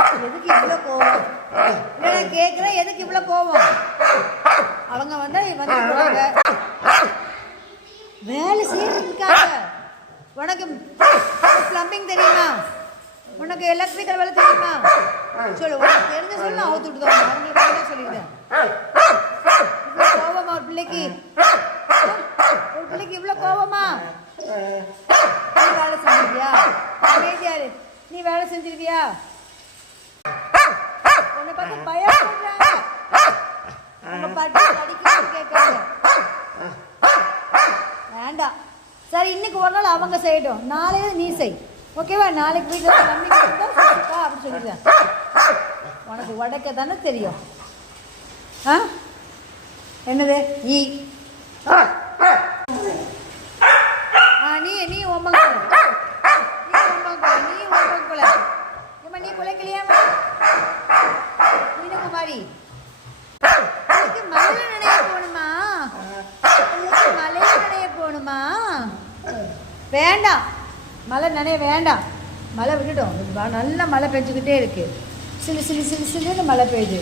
எதுக்கு இவ்வளோ கோவம்? நான் கேட்குறேன் எதுக்கு இவ்வளோ கோவம்? அவங்க வந்தா வந்து போவாங்க வேலை செய்யறது இருக்காங்க உனக்கு ப்ளம்பிங் தெரியுமா? உனக்கு எலக்ட்ரிக்கல் வேலை தெரியுமா? சொல்லு உனக்கு தெரிஞ்ச சொல்லு அவுத்து விட்டுதான் அவங்களுக்கு என்ன சொல்லிடுறேன் கோபமா ஒரு பிள்ளைக்கு? ஒரு பிள்ளைக்கு இவ்வளோ கோவமா? நீ வேலை செஞ்சிருவியா அமைதியாரு நீ வேலை செஞ்சிருவியா உன்னை பார்த்து பயப்படுறாங்க உங்க பாட்டு அடிக்கடி கேட்காங்க வேண்டாம். சரி இன்னைக்கு ஒரு நாள் அவங்க செய்யட்டும். நாளையே நீ செய். ஓகேவா? நாளைக்கு வீட்டில் நம்பி அப்படின்னு சொல்லிடுவேன். உனக்கு உடைக்க தானே தெரியும். ஆ? என்னது? ஈ. ஆ நீ நீ ஒம்பங்க நீ ஒம்பங்க நீ ஒம்பங்க நீ குலைக்கலையா? மாதிரி அதுக்கு மலையில நனைய போகணுமா மலையில நனைய போகணுமா வேண்டாம். மழை நனைய வேண்டாம். மழை விட்டுட்டோம். நல்ல மழை பெஞ்சுக்கிட்டே இருக்கு. சிலு சிலு சிலு சிலுன்னு மழை பெய்யுது.